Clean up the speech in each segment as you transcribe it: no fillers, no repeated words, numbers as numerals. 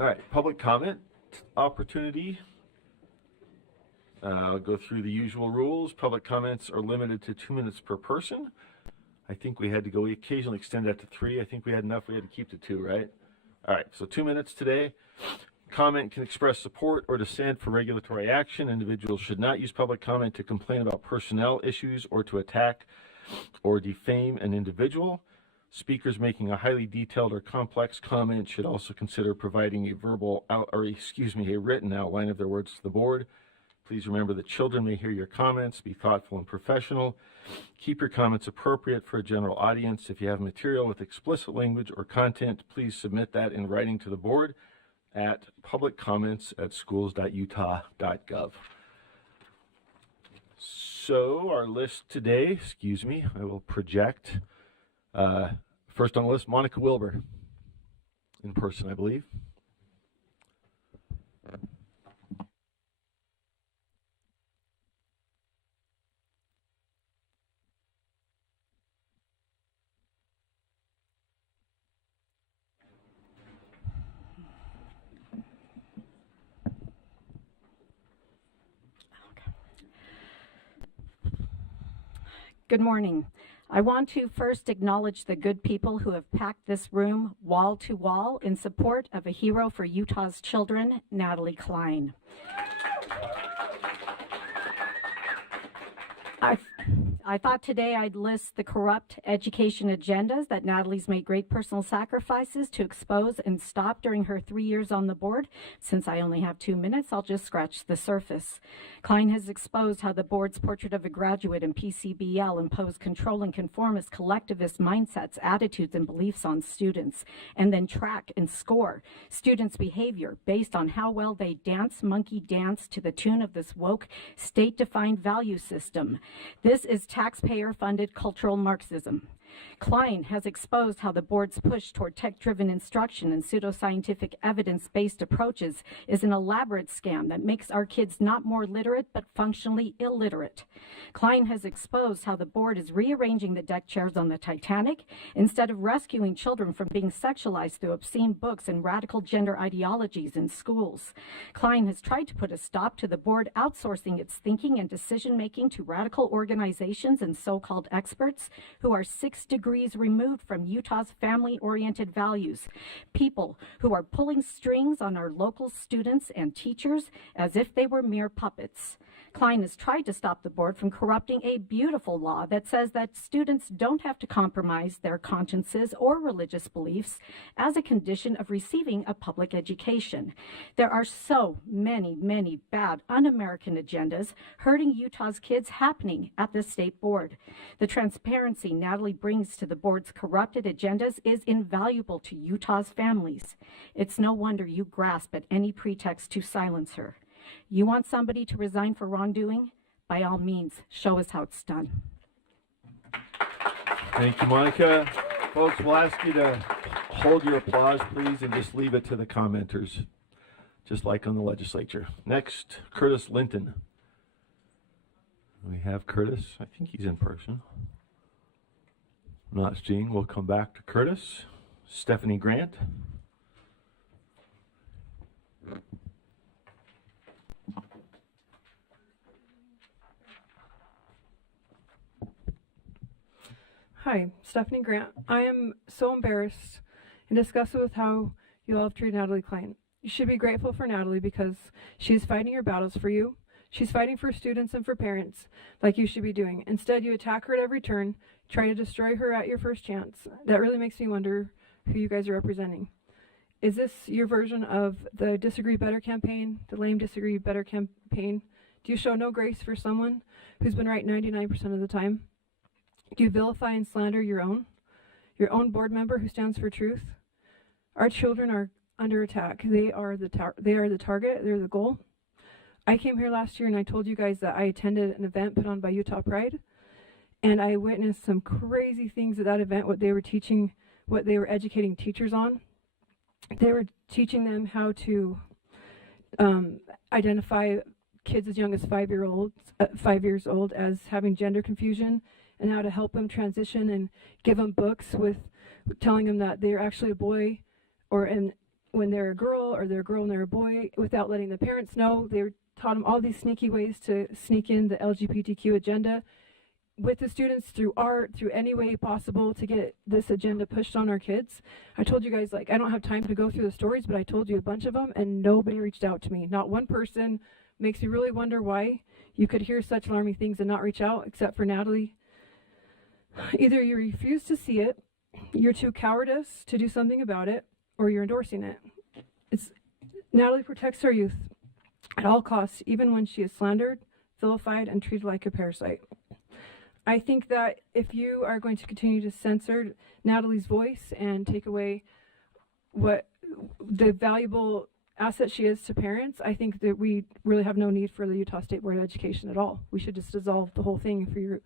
All right, public comment opportunity. I'll go through the usual rules. Public comments are limited to 2 minutes per person. I think we had to go, we occasionally extend that to 3. I think we had enough, we had to keep to 2, right? All right, so 2 minutes today. Comment can express support or dissent for regulatory action. Individuals should not use public comment to complain about personnel issues or to attack or defame an individual. Speakers making a highly detailed or complex comment should also consider providing a a written outline of their words to the board. Please remember that children may hear your comments. Be thoughtful and professional. Keep your comments appropriate for a general audience. If you have material with explicit language or content, please submit that in writing to the board at publiccomments@schools.utah.gov. So our list today, I will project. First on the list, Monica Wilbur, in person, I believe. Good morning. I want to first acknowledge the good people who have packed this room wall to wall in support of a hero for Utah's children, Natalie Klein. I thought today I'd list the corrupt education agendas that Natalie's made great personal sacrifices to expose and stop during her 3 years on the board. Since I only have 2 minutes, I'll just scratch the surface. Klein has exposed how the board's portrait of a graduate in PCBL imposed control and conformist collectivist mindsets, attitudes, and beliefs on students, and then track and score students' behavior based on how well they monkey dance to the tune of this woke, state-defined value system. This is taxpayer-funded cultural Marxism. Klein has exposed how the board's push toward tech-driven instruction and pseudoscientific evidence-based approaches is an elaborate scam that makes our kids not more literate but functionally illiterate. Klein has exposed how the board is rearranging the deck chairs on the Titanic instead of rescuing children from being sexualized through obscene books and radical gender ideologies in schools. Klein has tried to put a stop to the board outsourcing its thinking and decision-making to radical organizations and so-called experts who are 6 degrees removed from Utah's family-oriented values, people who are pulling strings on our local students and teachers as if they were mere puppets. Klein has tried to stop the board from corrupting a beautiful law that says that students don't have to compromise their consciences or religious beliefs as a condition of receiving a public education. There are so many bad un-American agendas hurting Utah's kids happening at the state board. The transparency Natalie brings to the board's corrupted agendas is invaluable to Utah's families. It's no wonder you grasp at any pretext to silence her. You want somebody to resign for wrongdoing? By all means, show us how it's done. Thank you, Monica. Folks, we'll ask you to hold your applause, please, and just leave it to the commenters, just like on the legislature. Next, Curtis Linton. We have Curtis. I think he's in person. Not seeing. We'll come back to Curtis. Stephanie Grant. Hi, Stephanie Grant. I am so embarrassed and disgusted with how you all have treated Natalie Klein. You should be grateful for Natalie because she's fighting your battles for you. She's fighting for students and for parents like you should be doing. Instead, you attack her at every turn, try to destroy her at your first chance. That really makes me wonder who you guys are representing. Is this your version of the Disagree Better campaign, the lame Disagree Better campaign? Do you show no grace for someone who's been right 99% of the time? Do you vilify and slander your own board member who stands for truth? Our children are under attack. They are the target. They're the goal. I came here last year and I told you guys that I attended an event put on by Utah Pride, and I witnessed some crazy things at that event. What they were teaching, what they were educating teachers on. They were teaching them how to identify kids as young as 5 years old as having gender confusion, and how to help them transition and give them books with telling them that they're actually a boy, or when they're a girl or they're a girl and they're a boy without letting the parents know. They taught them all these sneaky ways to sneak in the LGBTQ agenda with the students through art, through any way possible to get this agenda pushed on our kids. I told you guys, like, I don't have time to go through the stories, but I told you a bunch of them and nobody reached out to me. Not one person. Makes me really wonder why you could hear such alarming things and not reach out, except for Natalie. Either you refuse to see it, you're too cowardice to do something about it, or you're endorsing it. Natalie protects our youth at all costs, even when she is slandered, vilified, and treated like a parasite. I think that if you are going to continue to censor Natalie's voice and take away what the valuable asset she is to parents, I think that we really have no need for the Utah State Board of Education at all. We should just dissolve the whole thing if you're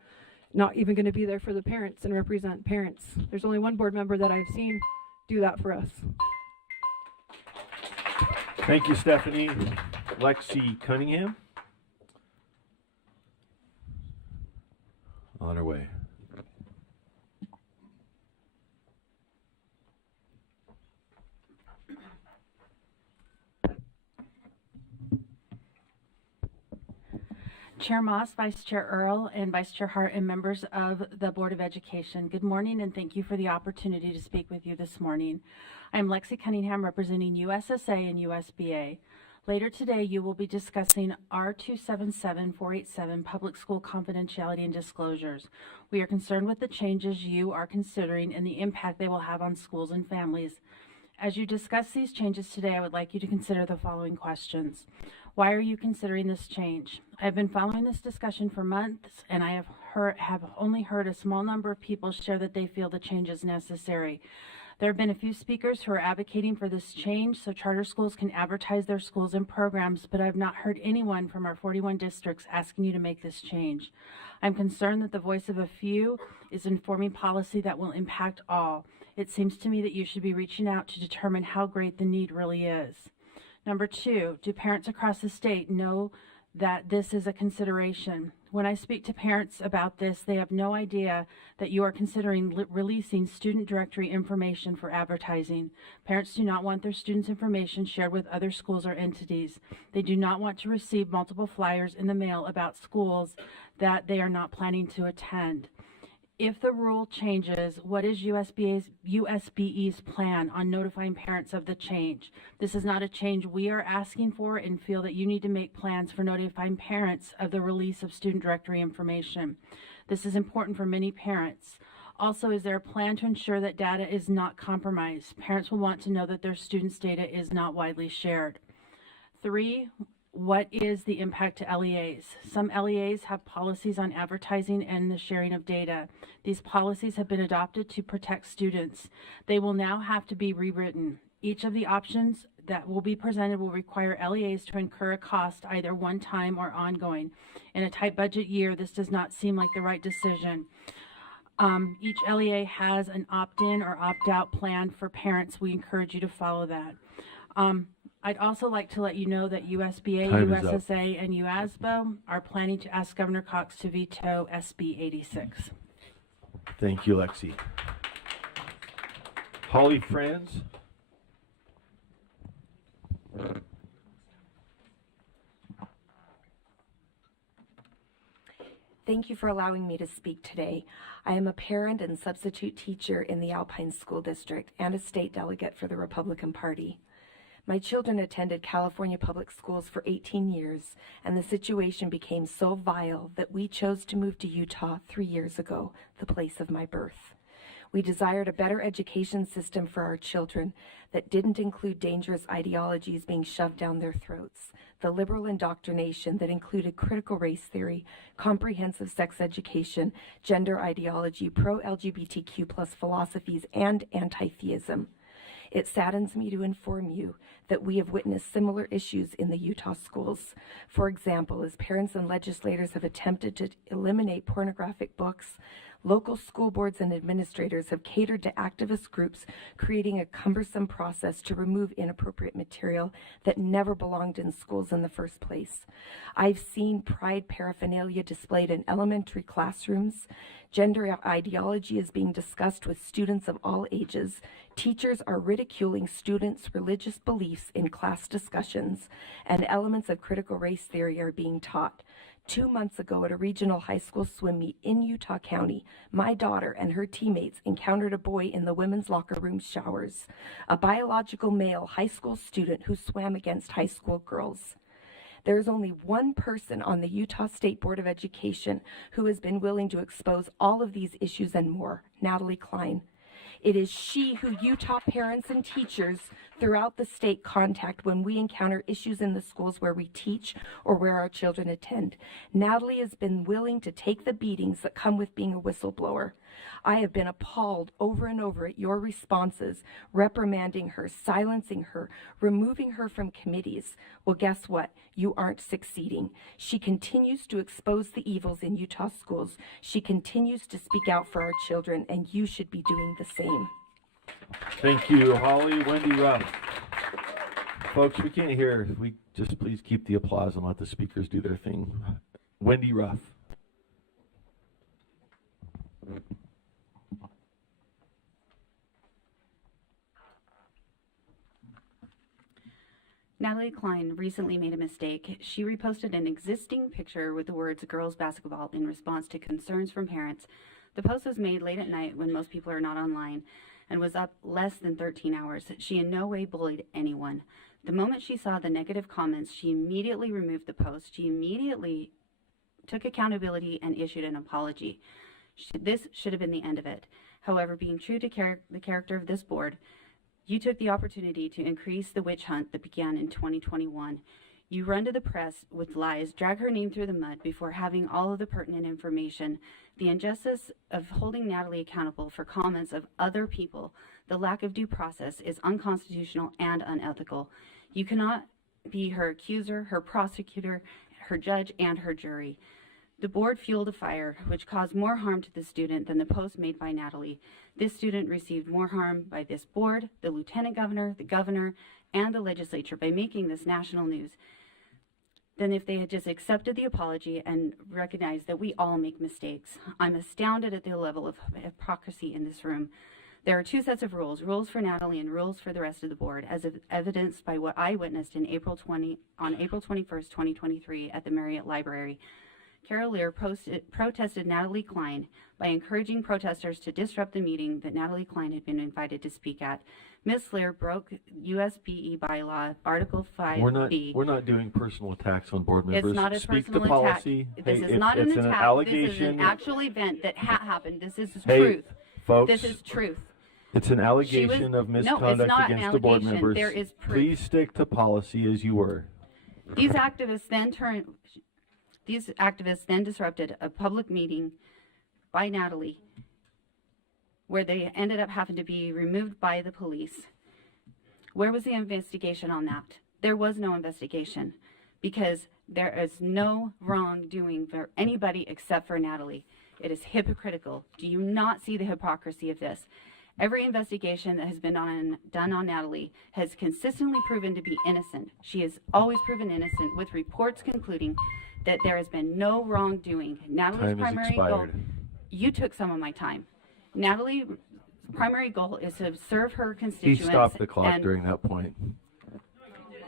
not even going to be there for the parents and represent parents. There's only one board member that I've seen do that for us. Thank you, Stephanie. Lexi Cunningham. On her way. Chair Moss, Vice Chair Earl, and Vice Chair Hart, and members of the Board of Education, good morning and thank you for the opportunity to speak with you this morning. I am Lexi Cunningham representing USSA and USBA. Later today, you will be discussing R277487, Public School Confidentiality and Disclosures. We are concerned with the changes you are considering and the impact they will have on schools and families. As you discuss these changes today, I would like you to consider the following questions. Why are you considering this change? I have been following this discussion for months, and I have only heard a small number of people share that they feel the change is necessary. There have been a few speakers who are advocating for this change so charter schools can advertise their schools and programs, but I have not heard anyone from our 41 districts asking you to make this change. I'm concerned that the voice of a few is informing policy that will impact all. It seems to me that you should be reaching out to determine how great the need really is. Number two, do parents across the state know that this is a consideration? When I speak to parents about this, they have no idea that you are considering releasing student directory information for advertising. Parents do not want their students' information shared with other schools or entities. They do not want to receive multiple flyers in the mail about schools that they are not planning to attend. If the rule changes, what is USBE's plan on notifying parents of the change? This is not a change we are asking for and feel that you need to make plans for notifying parents of the release of student directory information. This is important for many parents. Also, is there a plan to ensure that data is not compromised? Parents will want to know that their students' data is not widely shared. 3, what is the impact to LEAs? Some LEAs have policies on advertising and the sharing of data. These policies have been adopted to protect students. They will now have to be rewritten. Each of the options that will be presented will require LEAs to incur a cost, either one time or ongoing. In a tight budget year, this does not seem like the right decision. Each LEA has an opt-in or opt-out plan for parents. We encourage you to follow that. I'd also like to let you know that USBA, USSA, and UASBO are planning to ask Governor Cox to veto SB 86. Thank you, Lexi. Holly Franz. Thank you for allowing me to speak today. I am a parent and substitute teacher in the Alpine School District and a state delegate for the Republican Party. My children attended California public schools for 18 years, and the situation became so vile that we chose to move to Utah 3 years ago, the place of my birth. We desired a better education system for our children that didn't include dangerous ideologies being shoved down their throats, the liberal indoctrination that included critical race theory, comprehensive sex education, gender ideology, pro-LGBTQ+ philosophies, and anti-theism. It saddens me to inform you that we have witnessed similar issues in the Utah schools. For example, as parents and legislators have attempted to eliminate pornographic books, local school boards and administrators have catered to activist groups, creating a cumbersome process to remove inappropriate material that never belonged in schools in the first place. I've seen pride paraphernalia displayed in elementary classrooms. Gender ideology is being discussed with students of all ages. Teachers are ridiculing students' religious beliefs in class discussions, and elements of critical race theory are being taught. 2 months ago at a regional high school swim meet in Utah County, my daughter and her teammates encountered a boy in the women's locker room showers, a biological male high school student who swam against high school girls. There is only one person on the Utah State Board of Education who has been willing to expose all of these issues and more, Natalie Klein. It is she who Utah parents and teachers throughout the state contact when we encounter issues in the schools where we teach or where our children attend. Natalie has been willing to take the beatings that come with being a whistleblower. I have been appalled over and over at your responses, reprimanding her, silencing her, removing her from committees. Well, guess what? You aren't succeeding. She continues to expose the evils in Utah schools. She continues to speak out for our children, and you should be doing the same. Thank you, Holly. Wendy Ruff. Folks, we can't hear. We just please keep the applause and let the speakers do their thing. Wendy Ruff. Natalie Klein recently made a mistake. She reposted an existing picture with the words girls basketball in response to concerns from parents. The post was made late at night when most people are not online and was up less than 13 hours. She in no way bullied anyone. The moment she saw the negative comments, she immediately removed the post. She immediately took accountability and issued an apology. This should have been the end of it. However, being true to the character of this board, you took the opportunity to increase the witch hunt that began in 2021. You run to the press with lies, drag her name through the mud before having all of the pertinent information. The injustice of holding Natalie accountable for comments of other people, the lack of due process is unconstitutional and unethical. You cannot be her accuser, her prosecutor, her judge, and her jury. The board fueled a fire which caused more harm to the student than the post made by Natalie. This student received more harm by this board, the lieutenant governor, the governor, and the legislature by making this national news than if they had just accepted the apology and recognized that we all make mistakes. I'm astounded at the level of hypocrisy in this room. There are two sets of rules for Natalie and rules for the rest of the board, as evidenced by what I witnessed on April 21st, 2023 at the Marriott Library. Carol Lear protested Natalie Klein by encouraging protesters to disrupt the meeting that Natalie Klein had been invited to speak at. Ms. Lear broke USBE bylaw Article 5B. We're not doing personal attacks on board members. It's not a Speak personal to policy. attack. This Hey, is not an it's attack. allegation. This is an actual event that happened. This is Hey, truth. folks, This is truth. it's an allegation of No, it's misconduct not an against the board allegation. members. There is proof. Please stick to policy as you were. These activists then disrupted a public meeting by Natalie where they ended up having to be removed by the police. Where was the investigation on that? There was no investigation because there is no wrongdoing for anybody except for Natalie. It is hypocritical. Do you not see the hypocrisy of this? Every investigation that has been done on Natalie has consistently proven to be innocent. She has always proven innocent, with reports concluding that there has been no wrongdoing. Natalie's Time has primary goal. expired. You took some of my time. Natalie's primary goal is to serve her He constituents. stopped the clock and during that point.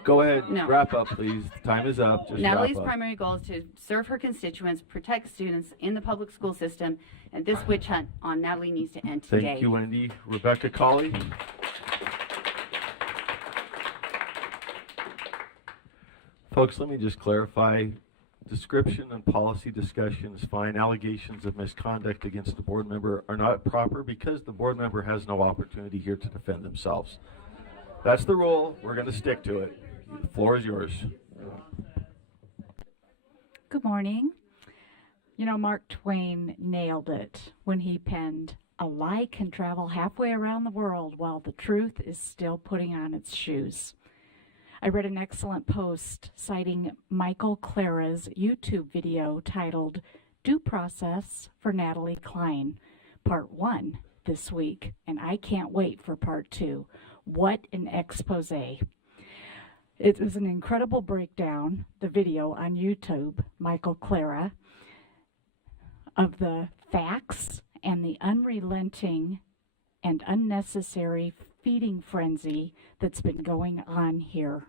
Go ahead. No. Wrap up, please. Time is up. Just Natalie's wrap up. primary goal is to serve her constituents, protect students in the public school system, and this witch hunt on Natalie needs to end today. Thank you, Wendy. Rebecca Colley. Folks, let me just clarify. Description and policy discussion is fine. Allegations of misconduct against the board member are not proper because the board member has no opportunity here to defend themselves. That's the rule. We're going to stick to it. The floor is yours. Good morning. You know, Mark Twain nailed it when he penned, "A lie can travel halfway around the world while the truth is still putting on its shoes." I read an excellent post citing Michael Clara's YouTube video titled Due Process for Natalie Klein, Part 1 this week, and I can't wait for Part 2. What an expose. It is an incredible breakdown, the video on YouTube, Michael Clara, of the facts and the unrelenting and unnecessary feeding frenzy that's been going on here.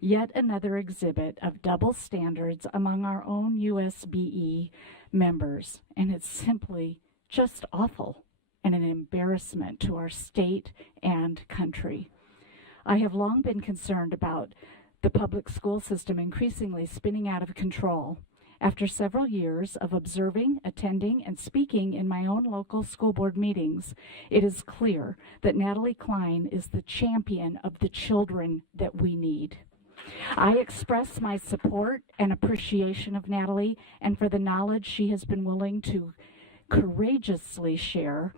Yet another exhibit of double standards among our own USBE members, and it's simply just awful and an embarrassment to our state and country. I have long been concerned about the public school system increasingly spinning out of control. After several years of observing, attending, and speaking in my own local school board meetings, it is clear that Natalie Klein is the champion of the children that we need. I express my support and appreciation of Natalie and for the knowledge she has been willing to courageously share,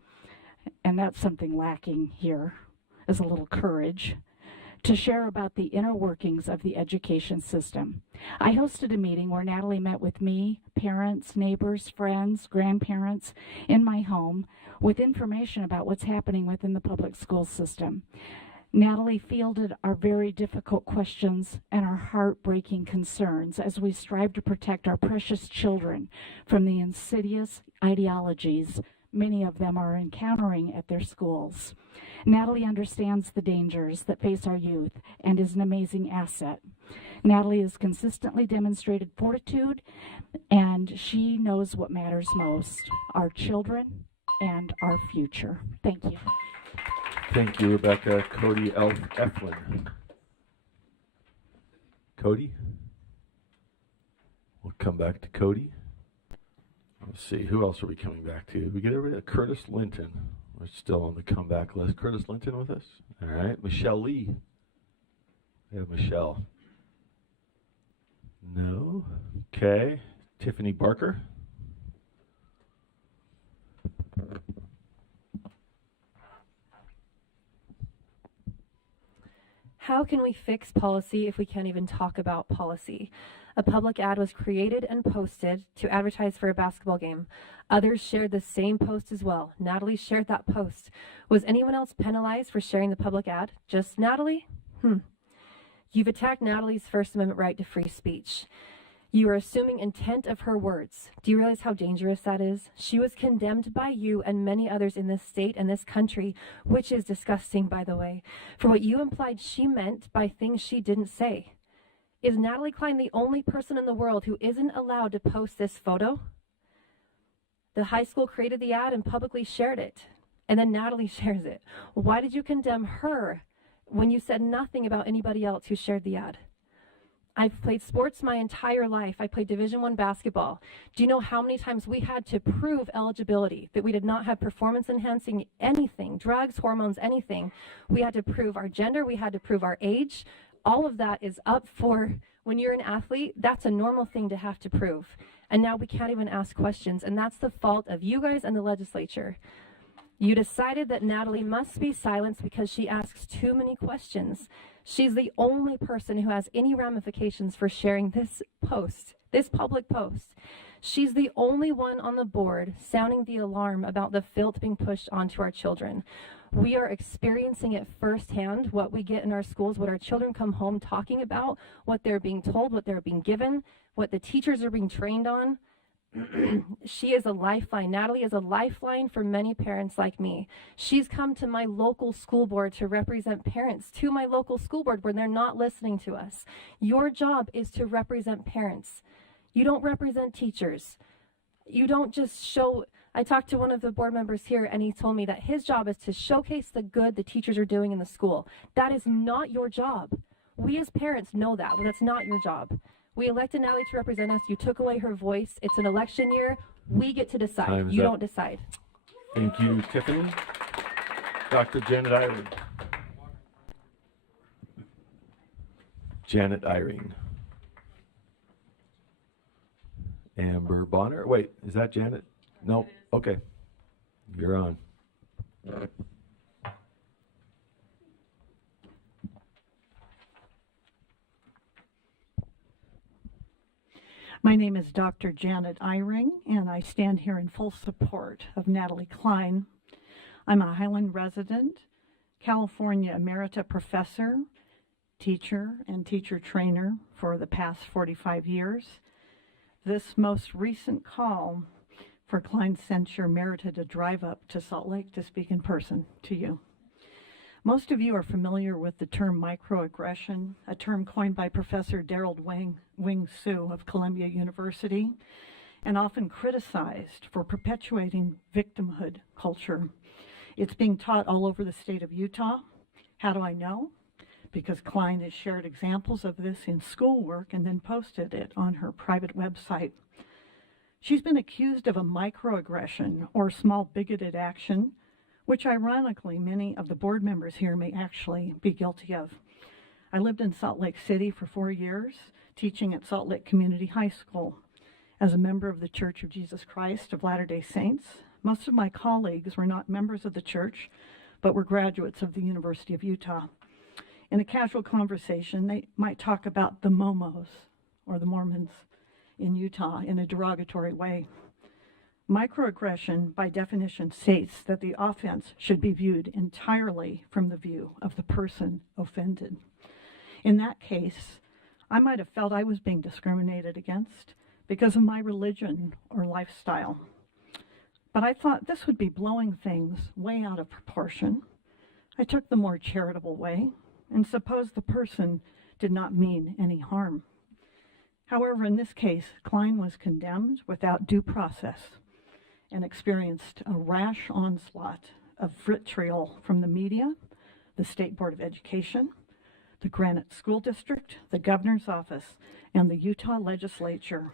and that's something lacking here, is a little courage, to share about the inner workings of the education system. I hosted a meeting where Natalie met with me, parents, neighbors, friends, grandparents in my home with information about what's happening within the public school system. Natalie fielded our very difficult questions and our heartbreaking concerns as we strive to protect our precious children from the insidious ideologies many of them are encountering at their schools. Natalie understands the dangers that face our youth and is an amazing asset. Natalie has consistently demonstrated fortitude, and she knows what matters most, our children and our future. Thank you. Thank you, Rebecca. Cody Eflin. Cody? We'll come back to Cody. Let's see, who else are we coming back to? We get everybody. Curtis Linton. We're still on the comeback list. Curtis Linton with us? All right. Michelle Lee. We have Michelle. No. Okay. Tiffany Barker. How can we fix policy if we can't even talk about policy? A public ad was created and posted to advertise for a basketball game. Others shared the same post as well. Natalie shared that post. Was anyone else penalized for sharing the public ad? Just Natalie? You've attacked Natalie's First Amendment right to free speech. You are assuming intent of her words. Do you realize how dangerous that is? She was condemned by you and many others in this state and this country, which is disgusting, by the way, for what you implied she meant by things she didn't say. Is Natalie Klein the only person in the world who isn't allowed to post this photo? The high school created the ad and publicly shared it, and then Natalie shares it. Why did you condemn her when you said nothing about anybody else who shared the ad? I've played sports my entire life. I played Division I basketball. Do you know how many times we had to prove eligibility, that we did not have performance enhancing anything, drugs, hormones, anything? We had to prove our gender. We had to prove our age. All of that is up for, when you're an athlete, that's a normal thing to have to prove. And now we can't even ask questions. And that's the fault of you guys and the legislature. You decided that Natalie must be silenced because she asks too many questions. She's the only person who has any ramifications for sharing this post, this public post. She's the only one on the board sounding the alarm about the filth being pushed onto our children. We are experiencing it firsthand, what we get in our schools, what our children come home talking about, what they're being told, what they're being given, what the teachers are being trained on. She is a lifeline. Natalie is a lifeline for many parents like me. She's come to my local school board to represent parents, to my local school board where they're not listening to us. Your job is to represent parents. You don't represent teachers. You don't just show. I talked to one of the board members here and he told me that his job is to showcase the good the teachers are doing in the school. That is not your job. We as parents know that. Well, that's not your job. We elected Natalie to represent us. You took away her voice. It's an election year. We get to decide. Time's You up. don't decide. Thank you, Tiffany. Dr. Janet Eyring. Janet Eyring. Amber Bonner. Wait, is that Janet? No. Okay. You're on. My name is Dr. Janet Eyring, and I stand here in full support of Natalie Klein. I'm a Highland resident, California Emerita professor, teacher, and teacher trainer for the past 45 years. This most recent call for Klein censure merited a drive up to Salt Lake to speak in person to you. Most of you are familiar with the term microaggression, a term coined by Professor Daryl Wing Su of Columbia University, and often criticized for perpetuating victimhood culture. It's being taught all over the state of Utah. How do I know? Because Klein has shared examples of this in schoolwork and then posted it on her private website. She's been accused of a microaggression or small bigoted action, which ironically many of the board members here may actually be guilty of. I lived in Salt Lake City for 4 years, teaching at Salt Lake Community High School. As a member of the Church of Jesus Christ of Latter-day Saints, most of my colleagues were not members of the church, but were graduates of the University of Utah. In a casual conversation, they might talk about the Momos, or the Mormons, in Utah in a derogatory way. Microaggression, by definition, states that the offense should be viewed entirely from the view of the person offended. In that case, I might have felt I was being discriminated against because of my religion or lifestyle. But I thought this would be blowing things way out of proportion. I took the more charitable way and supposed the person did not mean any harm. However, in this case, Klein was condemned without due process and experienced a rash onslaught of vitriol from the media, the State Board of Education, the Granite School District, the Governor's Office, and the Utah Legislature.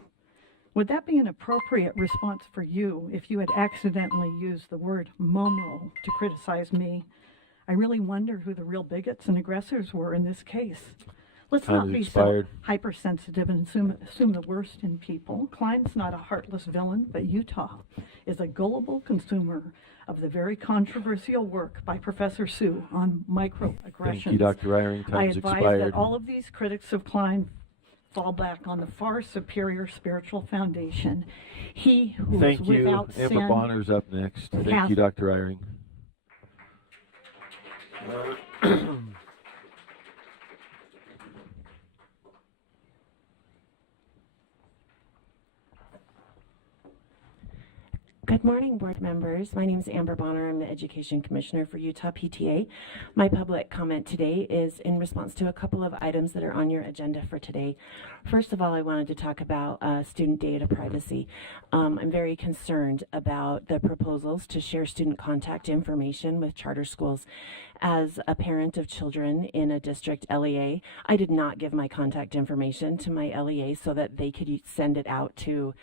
Would that be an appropriate response for you if you had accidentally used the word Momo to criticize me? I really wonder who the real bigots and aggressors were in this case. Let's Time not has be expired. so hypersensitive and assume the worst in people. Klein's not a heartless villain, but Utah is a gullible consumer of the very controversial work by Professor Su on microaggressions. Thank you, Dr. Eyring. I Time's advise expired. that all of these critics of Klein fall back on the far superior spiritual foundation. He who is Thank you. without Amber sin. Bonner's up next. Thank hath- you, Dr. Eyring. Good morning, board members. My name is Amber Bonner. I'm the Education Commissioner for Utah PTA. My public comment today is in response to a couple of items that are on your agenda for today. First of all, I wanted to talk about student data privacy. I'm very concerned about the proposals to share student contact information with charter schools. As a parent of children in a district LEA, I did not give my contact information to my LEA so that they could send it out to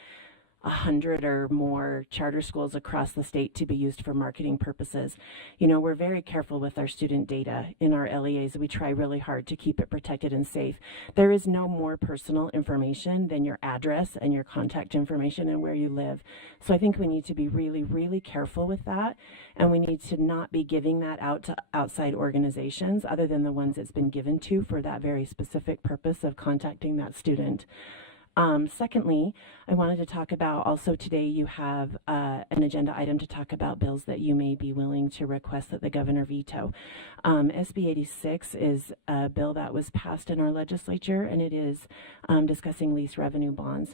100 or more charter schools across the state to be used for marketing purposes. You know, we're very careful with our student data in our LEAs. We try really hard to keep it protected and safe. There is no more personal information than your address and your contact information and where you live. So I think we need to be really, really careful with that. And we need to not be giving that out to outside organizations other than the ones it's been given to for that very specific purpose of contacting that student. Secondly, I wanted to talk about also today you have an agenda item to talk about bills that you may be willing to request that the governor veto. SB 86 is a bill that was passed in our legislature, and it is discussing lease revenue bonds.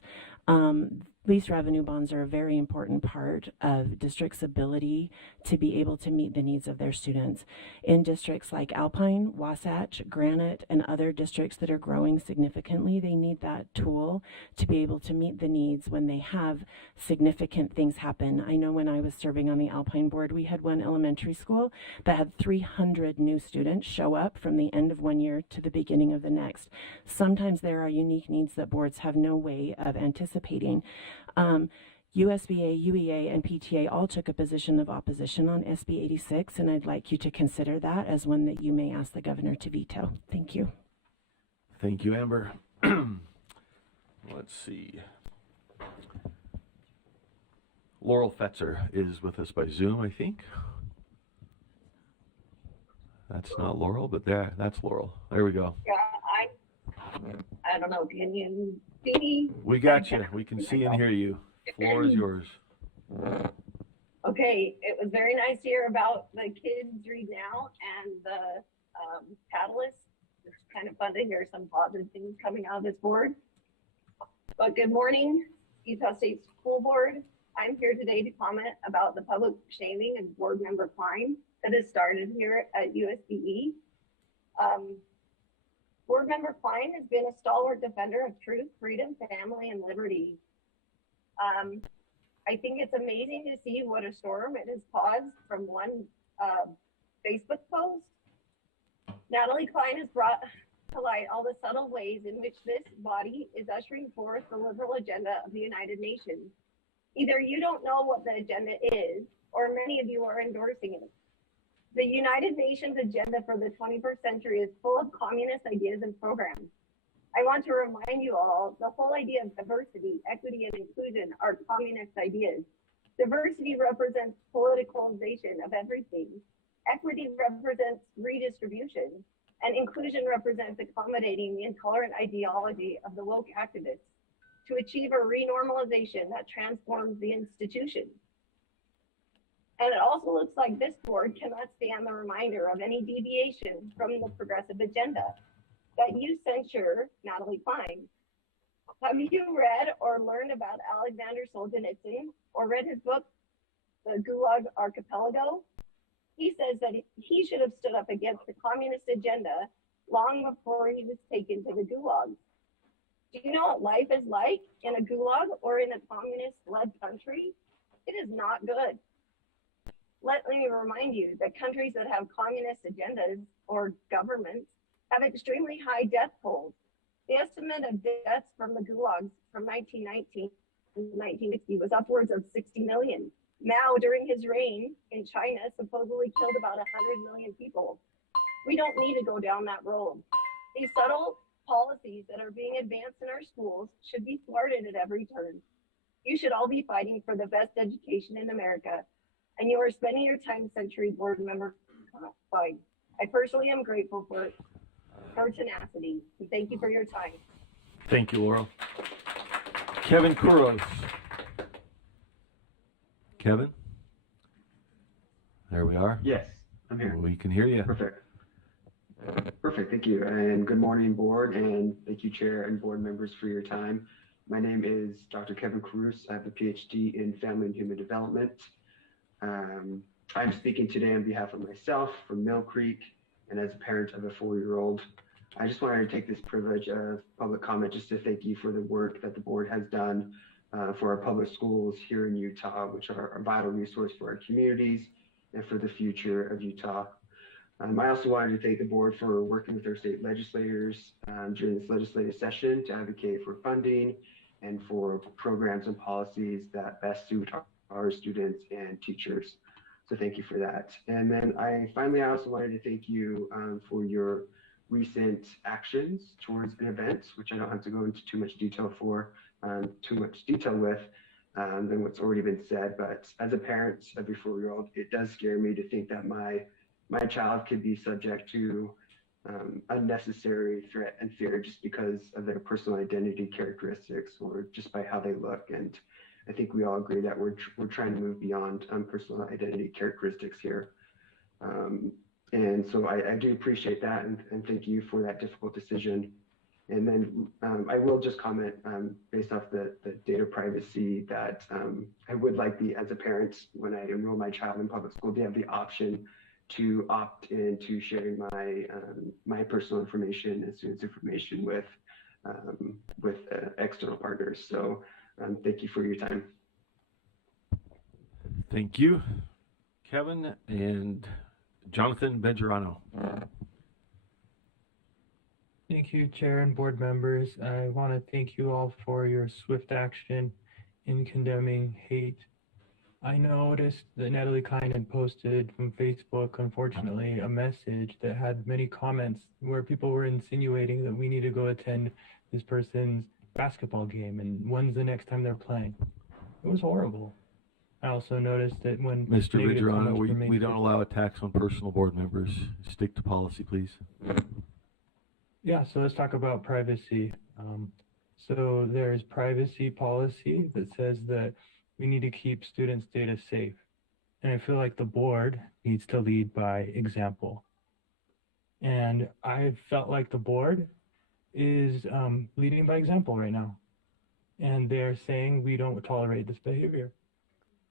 Lease revenue bonds are a very important part of districts' ability to be able to meet the needs of their students. In districts like Alpine, Wasatch, Granite, and other districts that are growing significantly, they need that tool to be able to meet the needs when they have significant things happen. I know when I was serving on the Alpine board, we had one elementary school that had 300 new students show up from the end of one year to the beginning of the next. Sometimes there are unique needs that boards have no way of anticipating. USBA, UEA, and PTA all took a position of opposition on SB 86, and I'd like you to consider that as one that you may ask the governor to veto. Thank you. Thank you, Amber. Let's see. Laurel Fetzer is with us by Zoom, I think. That's not Laurel, but that's Laurel. There we go. Yeah, I don't know. Can you see me? We got you. We can see and hear you. Floor is yours. Okay, it was very nice to hear about the Kids Read Now and the Catalyst. It's kind of fun to hear some positive things coming out of this board. But good morning, Utah State School Board. I'm here today to comment about the public shaming of Board Member Klein that has started here at USDE. Board Member Klein has been a stalwart defender of truth, freedom, family, and liberty. I think it's amazing to see what a storm it has caused from one Facebook post. Natalie Klein has brought to light all the subtle ways in which this body is ushering forth the liberal agenda of the United Nations. Either you don't know what the agenda is, or many of you are endorsing it. The United Nations agenda for the 21st century is full of communist ideas and programs. I want to remind you all, the whole idea of diversity, equity, and inclusion are communist ideas. Diversity represents politicalization of everything. Equity represents redistribution, and inclusion represents accommodating the intolerant ideology of the woke activists to achieve a renormalization that transforms the institution. And it also looks like this board cannot stand the reminder of any deviation from the progressive agenda, that you censure Natalie Klein. Have you read or learned about Alexander Solzhenitsyn or read his book, The Gulag Archipelago? He says that he should have stood up against the communist agenda long before he was taken to the Gulag. Do you know what life is like in a Gulag or in a communist-led country? It is not good. Let me remind you that countries that have communist agendas or governments have extremely high death tolls. The estimate of deaths from the gulags from 1919 to 1960 was upwards of 60 million. Mao, during his reign in China, supposedly killed about 100 million people. We don't need to go down that road. These subtle policies that are being advanced in our schools should be thwarted at every turn. You should all be fighting for the best education in America, and you are spending your time Century Board Member Klein. I personally am grateful for her tenacity, and thank you for your time. Thank you, Laurel. Kevin Kouros. Kevin? There we are. Yes, I'm here. We can hear you. Perfect. Perfect, thank you. And good morning, board, and thank you, chair and board members, for your time. My name is Dr. Kevin Kouros. I have a PhD in Family and Human Development. I'm speaking today on behalf of myself from Mill Creek and as a parent of a 4-year-old. I just wanted to take this privilege of public comment just to thank you for the work that the board has done for our public schools here in Utah, which are a vital resource for our communities and for the future of Utah. I also wanted to thank the board for working with our state legislators during this legislative session to advocate for funding and for programs and policies that best suit our students and teachers. So thank you for that. And then I also wanted to thank you for your recent actions towards an event, which I don't have to go into too much detail with than what's already been said. But as a parent of a 4-year-old, it does scare me to think that my child could be subject to unnecessary threat and fear just because of their personal identity characteristics or just by how they look. And I think we all agree that we're trying to move beyond personal identity characteristics here. And so I do appreciate that and thank you for that difficult decision. And then I will just comment based off the data privacy that I would like as a parent, when I enroll my child in public school, to have the option to opt into sharing my personal information and students' information with external partners. So thank you for your time. Thank you, Kevin. And Jonathan Benjerano. Thank you, Chair and board members. I want to thank you all for your swift action in condemning hate. I noticed that Natalie Klein had posted from Facebook, unfortunately, a message that had many comments where people were insinuating that we need to go attend this person's basketball game and when's the next time they're playing. It was horrible. I also noticed that when Mr. Benjerano, we don't allow attacks on personal board members. Stick to policy, please. Yeah, so let's talk about privacy. So there's privacy policy that says that we need to keep students' data safe. And I feel like the board needs to lead by example. And I felt like the board is leading by example right now. And they're saying we don't tolerate this behavior.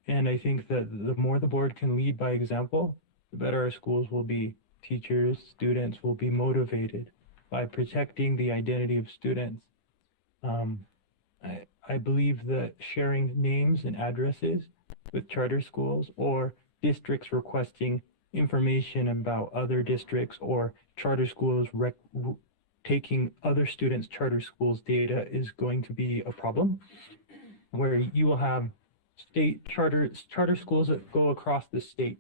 And I think that the more the board can lead by example, the better our schools will be. Teachers, students will be motivated by protecting the identity of students. I believe that sharing names and addresses with charter schools or districts requesting information about other districts or charter schools taking other students' charter schools' data is going to be a problem, where you will have state charter schools that go across the state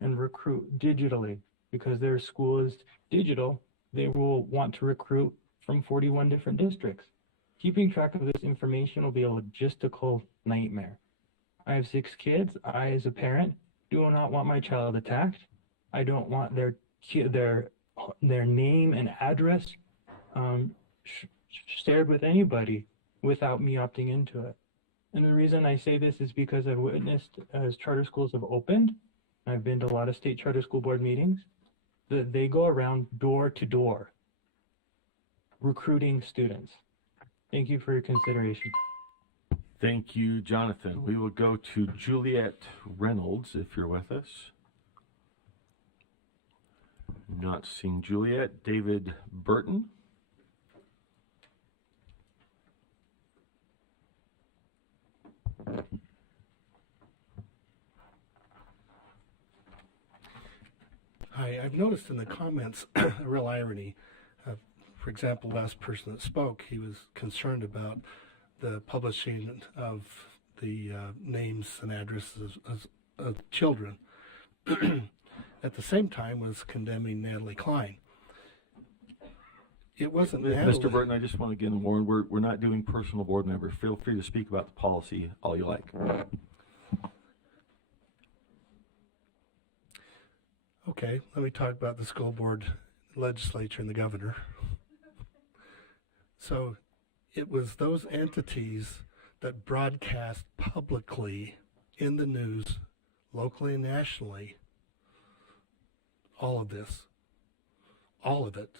and recruit digitally. Because their school is digital, they will want to recruit from 41 different districts. Keeping track of this information will be a logistical nightmare. I have 6 kids. I, as a parent, do not want my child attacked. I don't want their name and address shared with anybody without me opting into it. And the reason I say this is because I've witnessed as charter schools have opened, I've been to a lot of state charter school board meetings, that they go around door to door recruiting students. Thank you for your consideration. Thank you, Jonathan. We will go to Juliet Reynolds, if you're with us. Not seeing Juliet. David Burton. Hi, I've noticed in the comments a real irony. For example, last person that spoke, he was concerned about the publishing of the names and addresses of children. At the same time was condemning Natalie Klein. It wasn't Natalie. Mr. Burton, I just want to again warn, we're not doing personal board members. Feel free to speak about the policy all you like. Okay, let me talk about the school board, legislature, and the governor. So it was those entities that broadcast publicly in the news, locally and nationally, all of this, all of it,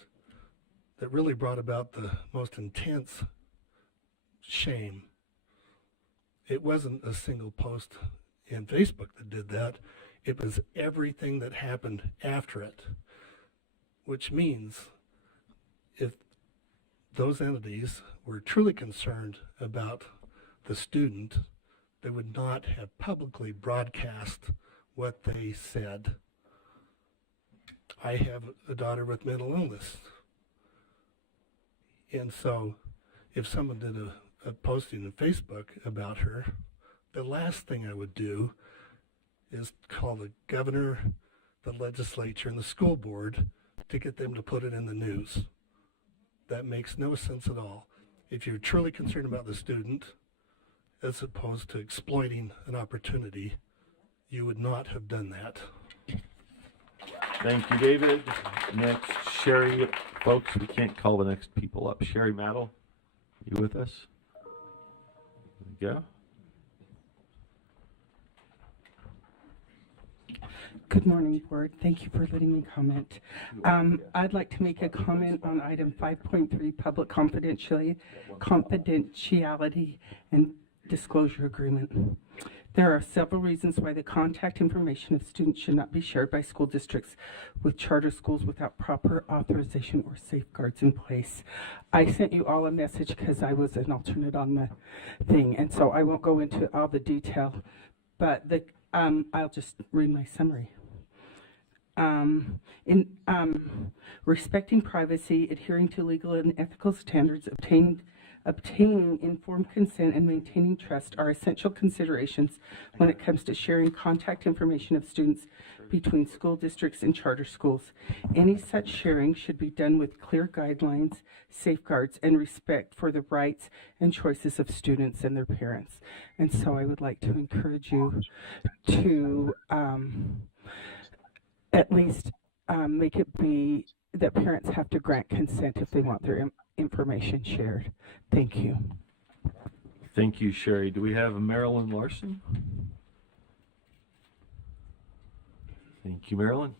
that really brought about the most intense shame. It wasn't a single post in Facebook that did that. It was everything that happened after it, which means if those entities were truly concerned about the student, they would not have publicly broadcast what they said. I have a daughter with mental illness. And so if someone did a posting on Facebook about her, the last thing I would do is call the governor, the legislature, and the school board to get them to put it in the news. That makes no sense at all. If you're truly concerned about the student, as opposed to exploiting an opportunity, you would not have done that. Thank you, David. Next, Sherry. Folks, we can't call the next people up. Sherry Maddle, you with us? There you go. Good morning, Board. Thank you for letting me comment. I'd like to make a comment on item 5.3, public confidentiality and disclosure agreement. There are several reasons why the contact information of students should not be shared by school districts with charter schools without proper authorization or safeguards in place. I sent you all a message because I was an alternate on the thing, and so I won't go into all the detail, but I'll just read my summary. Respecting privacy, adhering to legal and ethical standards, obtaining informed consent, and maintaining trust are essential considerations when it comes to sharing contact information of students between school districts and charter schools. Any such sharing should be done with clear guidelines, safeguards, and respect for the rights and choices of students and their parents. And so I would like to encourage you to at least make it be that parents have to grant consent if they want their information shared. Thank you. Thank you, Sherry. Do we have Marilyn Larson? Thank you, Marilyn.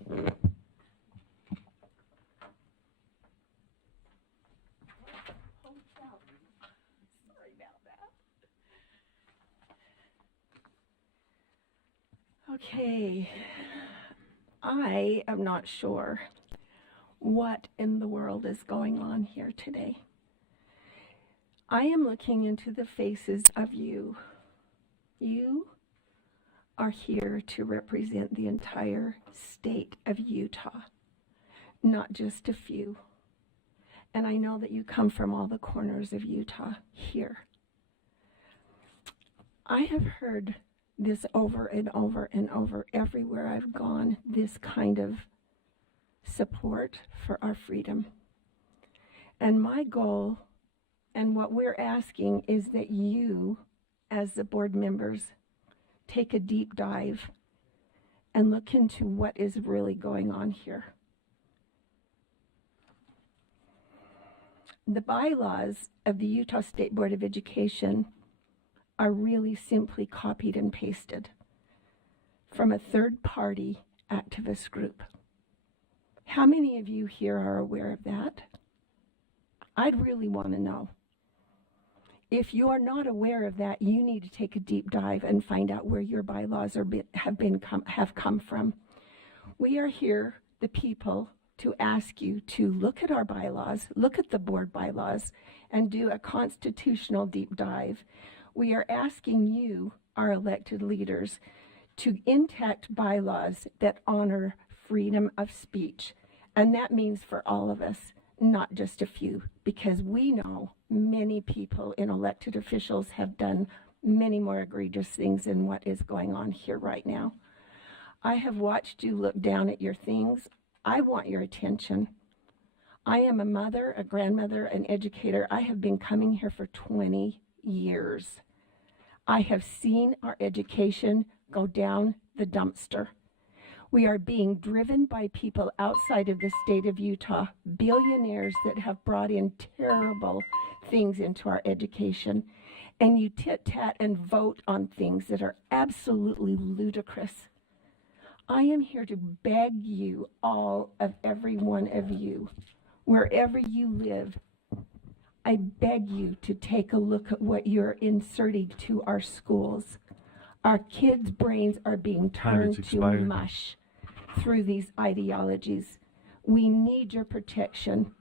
Okay, I am not sure what in the world is going on here today. I am looking into the faces of you. You are here to represent the entire state of Utah, not just a few. And I know that you come from all the corners of Utah here. I have heard this over and over and over everywhere I've gone, this kind of support for our freedom. And my goal and what we're asking is that you, as the board members, take a deep dive and look into what is really going on here. The bylaws of the Utah State Board of Education are really simply copied and pasted from a third-party activist group. How many of you here are aware of that? I'd really want to know. If you are not aware of that, you need to take a deep dive and find out where your bylaws have come from. We are here, the people, to ask you to look at our bylaws, look at the board bylaws, and do a constitutional deep dive. We are asking you, our elected leaders, to enact bylaws that honor freedom of speech. And that means for all of us, not just a few, because we know many people in elected officials have done many more egregious things than what is going on here right now. I have watched you look down at your things. I want your attention. I am a mother, a grandmother, an educator. I have been coming here for 20 years. I have seen our education go down the dumpster. We are being driven by people outside of the state of Utah, billionaires that have brought in terrible things into our education. And you tit-tat and vote on things that are absolutely ludicrous. I am here to beg you, all of every one of you, wherever you live, I beg you to take a look at what you're inserting to our schools. Our kids' brains are being turned to mush through these ideologies. We need your protection.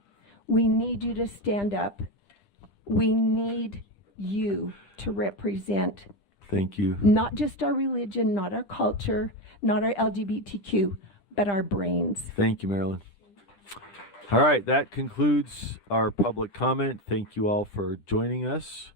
We need you to stand up. We need you to represent. Thank you. Not just our religion, not our culture, not our LGBTQ, but our brains. Thank you, Marilyn. All right, that concludes our public comment. Thank you all for joining us.